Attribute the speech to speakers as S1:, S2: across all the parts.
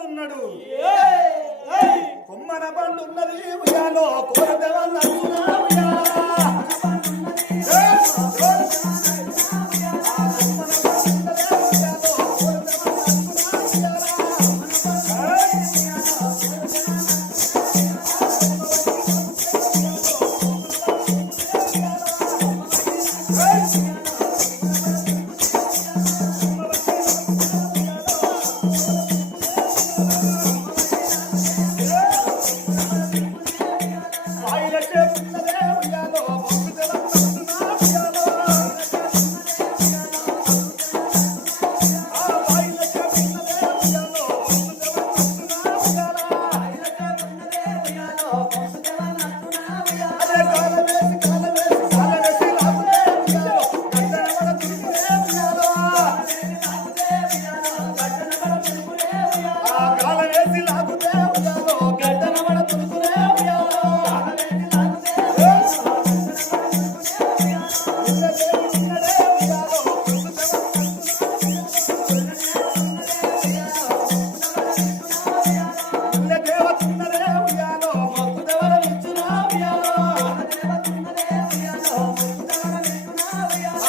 S1: పోతున్నాడు కొమ్మన బండున్నది ఉయ్యాలో కోరదెవల్ల ఉయ్యాలో?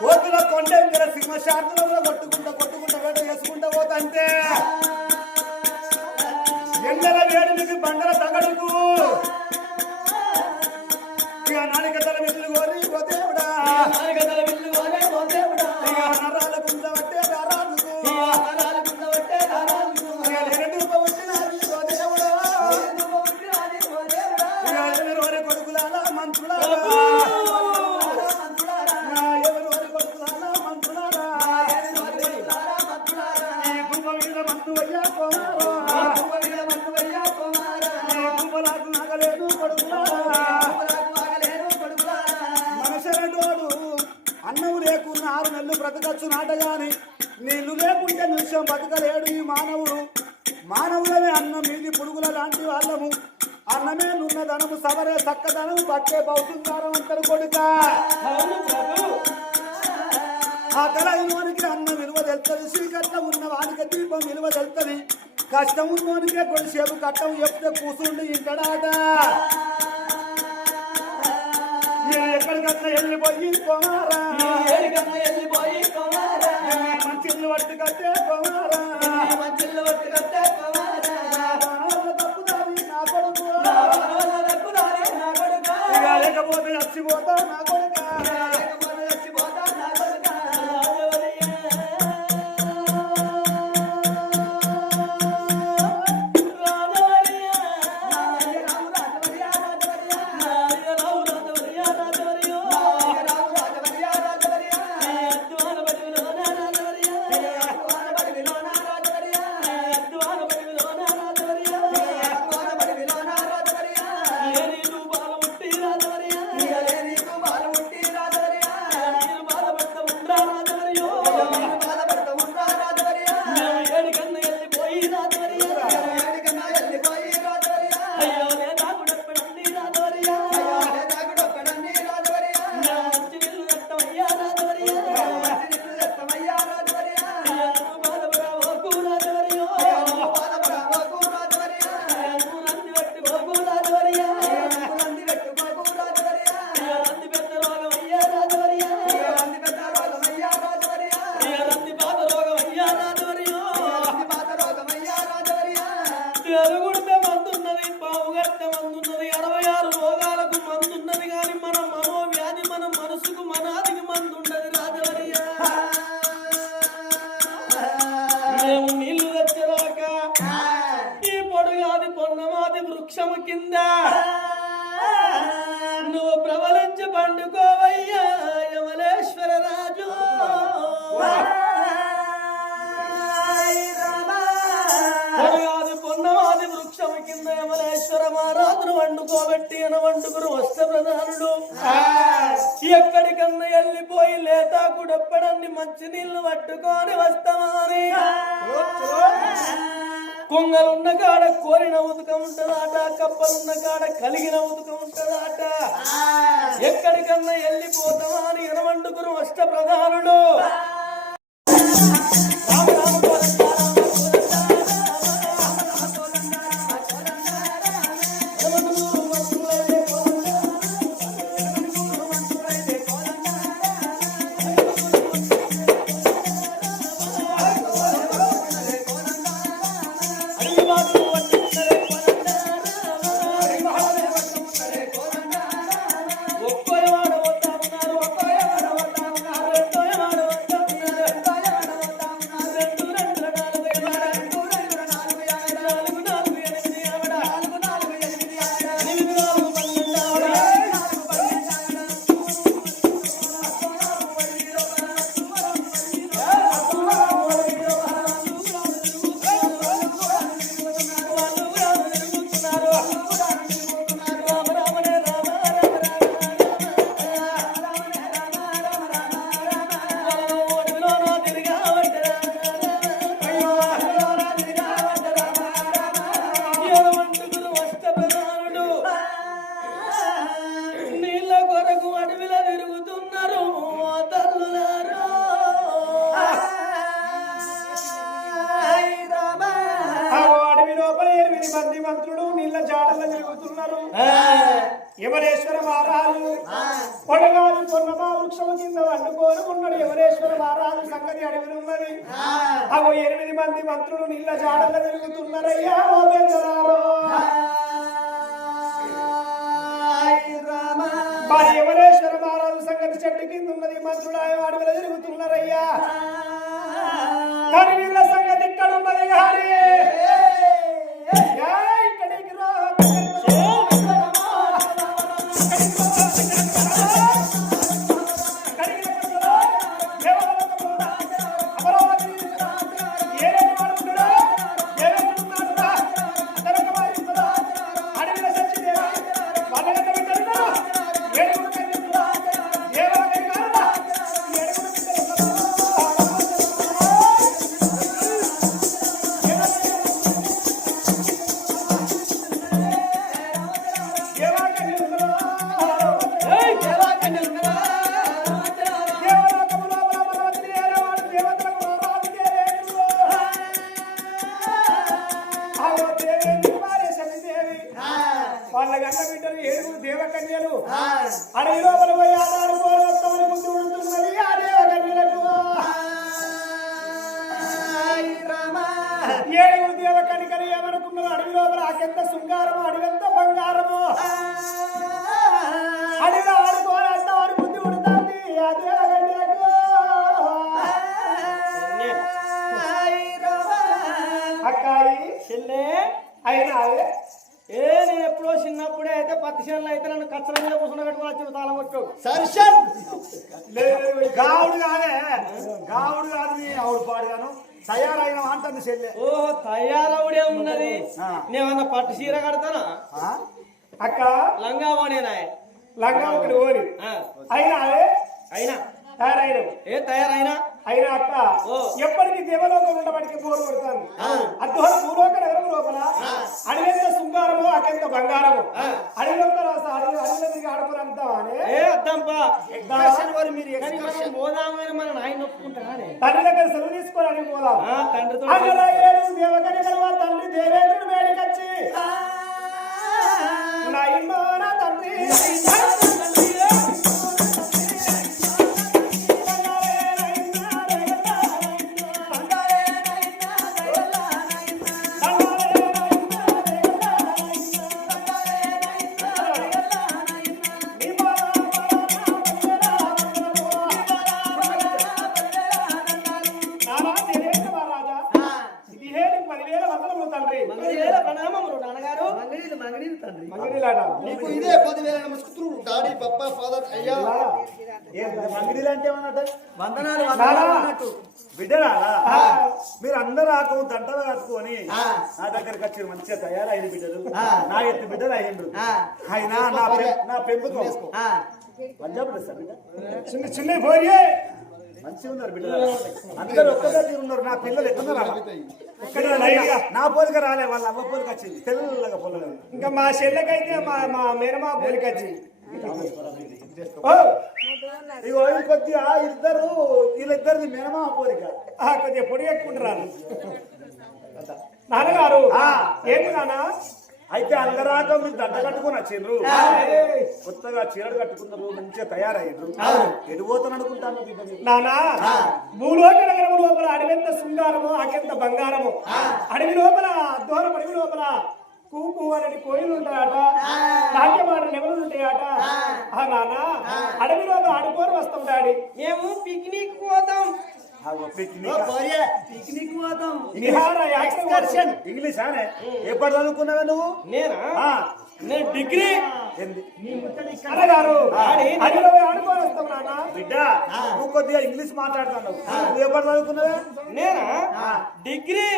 S1: కోర్టులో కొంటే మీరు మీద సింహశాంతులలో కొట్టుకుంటా కొట్టుకుంటా వేట వేసుకుంటా పోతంటే? ఎండల వేడి మీద బండల తగడుకు. ఇక నాలుగతల మిల్లు కోరి
S2: పోతేవిడా నాలుగతల మిల్లు కట్టే బౌతుందారం అంటారు కొడుక. ఆ కళ కళలోనికి అన్న విలువ తెలుస్తుంది శ్రీకట్ట ఉన్న వానికి దీపం విలువ తెలుస్తుంది. కష్టం ఉన్నోనికే కొద్దిసేపు కట్టం చెప్తే కూసుండి ఇంటడాట ఎక్కడికన్నా వెళ్ళిపోయి కుమారా. మంచిళ్ళు పట్టుకట్టే
S1: పోవాలా మంచి పట్టుకట్టే కుమారా.
S2: లేకపోతే చచ్చిపోతావు నా కొడుకా.
S1: జాతి వృక్షము కింద. నువ్వు ప్రవలించి పండుకోవయ్యా యమలేశ్వర రాజు. పొన్నవాది వృక్షము కింద యమలేశ్వర మహారాజును వండుకోబట్టి అని వండుకుని వస్త్ర ప్రధానుడు. ఎక్కడికన్నా వెళ్ళిపోయి లేతాకుడెప్పడన్ని మంచినీళ్ళు పట్టుకొని వస్తామని. కొంగలున్న కాడ కోరిన ఉతుక ఉంటదాట కప్పలున్న కాడ కలిగిన ఉతుక ఉంటదాట. Ah. ఎక్కడికన్నా వెళ్ళిపోతామా అని ఎనవండుకును అష్ట ప్రధానుడు
S3: ah. యమరేశ్వర మహారాజు పొడగాలి పొన్నమా వృక్షము కింద వండుకోను ఉన్నాడు యమరేశ్వర మహారాజు సంగతి అడవినున్నది. అగో ఎనిమిది మంది మంత్రులు నీళ్ళ జాడల తిరుగుతున్నారయ్యా ఓ పెద్దరారో మరి యమరేశ్వర మహారాజు సంగతి చెట్టు కింద ఉన్నది మంత్రుడు ఆయన అడవిలో తిరుగుతున్నారయ్యా.
S4: ఆకెంత శృంగారము అడవెంత బంగారము. ఉడుతుంది దేవకన్యలకు అక్కాయి
S2: చెల్లే
S4: అయినా
S2: ఏ? నేను ఎప్పుడో చిన్నప్పుడే అయితే పత్తి చేనులో అయితే నన్ను కచ్చల మీద కూర్చుని పెట్టుకుని వచ్చి తాళం కొట్టాడు
S1: గావుడు కాదే. గావుడు కాదు ఆవిడ పాడుగాను తయారైన అంటుంది చెల్లె.
S2: ఓ తయారవుడే ఉన్నది. నేమన్నా పట్టు చీర కడతానా?
S4: అక్క.
S2: లంగా పోనేనాయ
S4: లంగా ఒకటి ఓరి. అయినా
S2: అయినా.
S4: తయారైన
S2: ఏ తయారైనా?
S4: అయినా అక్క. ఎప్పటికీ దేవలోకం ఉండబడికి బోరు కొడతాను అద్భుత భూలోక నగరం లోపల అడిగెంత శృంగారము అకెంత బంగారము. అడిలోక
S2: మన నాయన ఒప్పుకుంటానే
S4: తండ్రి దగ్గర సెలవు తీసుకొని అడిగి పోదాం. కలవ తండ్రి దేవేంద్రుడు వేడికచ్చి నా తండ్రి?
S5: నీకు ఇదే పదివేల నమస్కృతులు డాడీ పప్ప ఫాదర్ అయ్యా.
S1: మంగిడిలు అంటే ఏమన్నట్టు?
S2: వందనాలు
S1: బిడ్డరా. మీరు అందరూ ఆకు దండలు కట్టుకొని నా దగ్గరికి వచ్చారు మంచిగా తయారైన బిడ్డలు. నా ఎత్తు బిడ్డలు అయ్యిండ్రు అయినా నా పెంపుకం. పంజాబ్
S4: చిన్న చిన్న పోయే.
S1: మంచిగా ఉన్నారు బిడ్డలు. అందరూ ఒక్క దగ్గర ఉన్నారు. నా పిల్లలు నా పోలిక రాలే వాళ్ళ అవ్వ పోలిక వచ్చింది. తెల్లగా పొల్లగా
S4: ఇంకా మా చెల్లెకైతే మా మా మేనమా పోలికచ్చి ఓ.
S1: ఇగో కొద్దిగా ఇద్దరు వీళ్ళిద్దరిది మినమా పోలిక.
S4: కొద్దిగా పొడి ఎక్కుంటారు నాన్నగారు
S1: ఆ.
S4: ఏంటి నాన్న?
S1: అయితే అందరాక మీరు దండ కట్టుకొని వచ్చిండ్రు కొత్తగా చీరలు కట్టుకున్నారు మంచిగా తయారయ్యారు ఎడిపోతాను అనుకుంటాను
S4: నానా భూలోక నగరం లోపల అడవింత శృంగారము ఆకెంత బంగారము. అడవి లోపల దూరం అడవి లోపల కూకు అనేది కోయిలు ఉంటాయట. నాట్యమాట నెమలు ఉంటాయట. ఆ. నాన్న అడవి లోపల ఆడుకోని వస్తాం డాడీ.
S2: మేము పిక్నిక్ పోతాం.
S1: పిక్నిక్
S2: పోతాం
S4: ఎక్స్కర్షన్
S1: ఇంగ్లీష్ అనే ఎప్పుడు చదువుకున్నావే నువ్వు?
S2: నేనా? నేను డిగ్రీ.
S1: బిడ్డ. నువ్వు కొద్దిగా ఇంగ్లీష్ మాట్లాడుతున్నావు. నువ్వు ఎప్పుడు చదువుకున్నావే?
S2: నేనా? డిగ్రీ.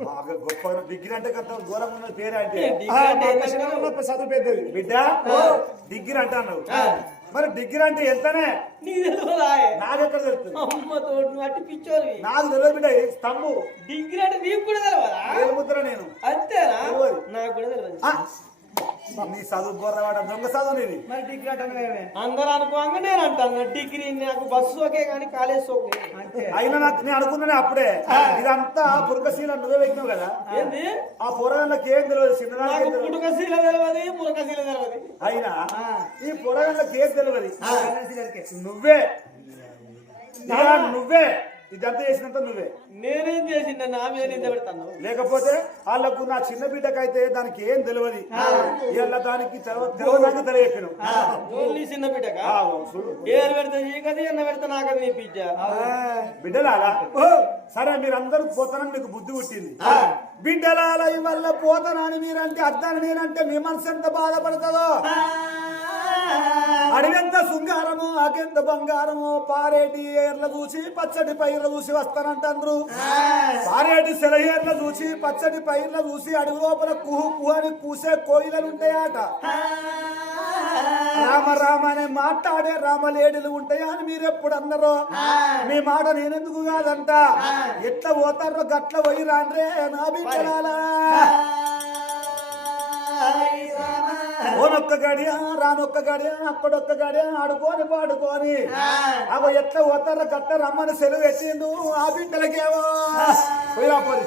S1: బాగా గొప్ప డిగ్రీ అంటే కొంత ఘోరంగా ఉన్న పేరు అంటే.
S4: చదువు పెద్దది
S1: బిడ్డ డిగ్రీ అంటున్నావు మరి డిగ్రీ అంటే ఎంతనే?
S2: నీకు తెలియదా
S1: నాకెక్కడ తెలుస్తుంది?
S2: అమ్మ తోడు నువ్వు అట్టి పిచ్చోవి
S1: నాకు తెలియదు బిడ్డ ఈ స్తంభు.
S2: డిగ్రీ అంటే నీకు కూడా తెలియదా
S1: నేను
S2: అంతేనా. నాకు కూడా తెలియదు
S1: నీ చదువు బోర్రవాడ దొంగ చదువు నీది.
S2: మరి డిగ్రీ అంటే అందరూ అనుకోంగా నేను అంటాను డిగ్రీ నాకు బస్సు ఓకే కానీ కాలేజ్ సోకే
S1: అయినా నాకు నేను అనుకున్నానే అప్పుడే. ఇదంతా పురకశీల నువ్వే పెట్టినావు కదా.
S2: ఏంది?
S1: ఆ పొరగళ్ళకి ఏం తెలియదు చిన్నదానికి
S2: నాకు
S1: ఏం తెలియదు
S2: పుట్టుక శీల తెలియదు
S1: అయినా ఈ పొరగళ్ళకి ఏం తెలియదు నువ్వే. నువ్వే. ఇదంతా చేసినంత నువ్వే.
S2: నేనేం చేసిండ? నా మీద నింద పెడతాను
S1: లేకపోతే వాళ్ళకు నా చిన్న బిడ్డకైతే దానికి ఏం తెలియదు. ఇలా దానికి తెలియదానికి
S2: చిన్న బిడ్డక?
S1: చూడు.
S2: ఏరు పెడితే చీకది ఎన్న పెడితే నాకది నీ పిజ్జ
S1: బిడ్డలాలా సరే మీరందరూ పోతానని మీకు బుద్ధి పుట్టింది. బిడ్డలాల వల్ల పోతానని మీరంటే అర్థాన్ని నేనంటే మీ మనసు ఎంత బాధపడుతుందో? అడిగంత శృంగారము అగెంత బంగారము పారేటి ఏర్ల చూసి పచ్చడి పైర్ల చూసి వస్తానంటారు పారేటి సెలయేర్ల చూసి పచ్చడి పైర్ల చూసి అడుగు లోపల కుహు కుహు అని కూసే కోయిలలు ఉంటాయట రామ రామ అనే మాట్లాడే రామలేడులు ఉంటాయా అని మీరు ఎప్పుడు అన్నారో మీ మాట నేనెందుకు కాదంట ఎట్లా పోతారో గట్ల పోయి రాండ్రే నా బిడ్డలాలా ఓనొక్క గడియ రానొక్క గడియ అక్కడొక్క గడియ ఆడుకొని పాడుకొని. అవ ఎట్లా పోతారో గట్ల రమ్మని సెలవు పెట్టిండు ఆ బిడ్డలకేమో. పోయిరా పోయి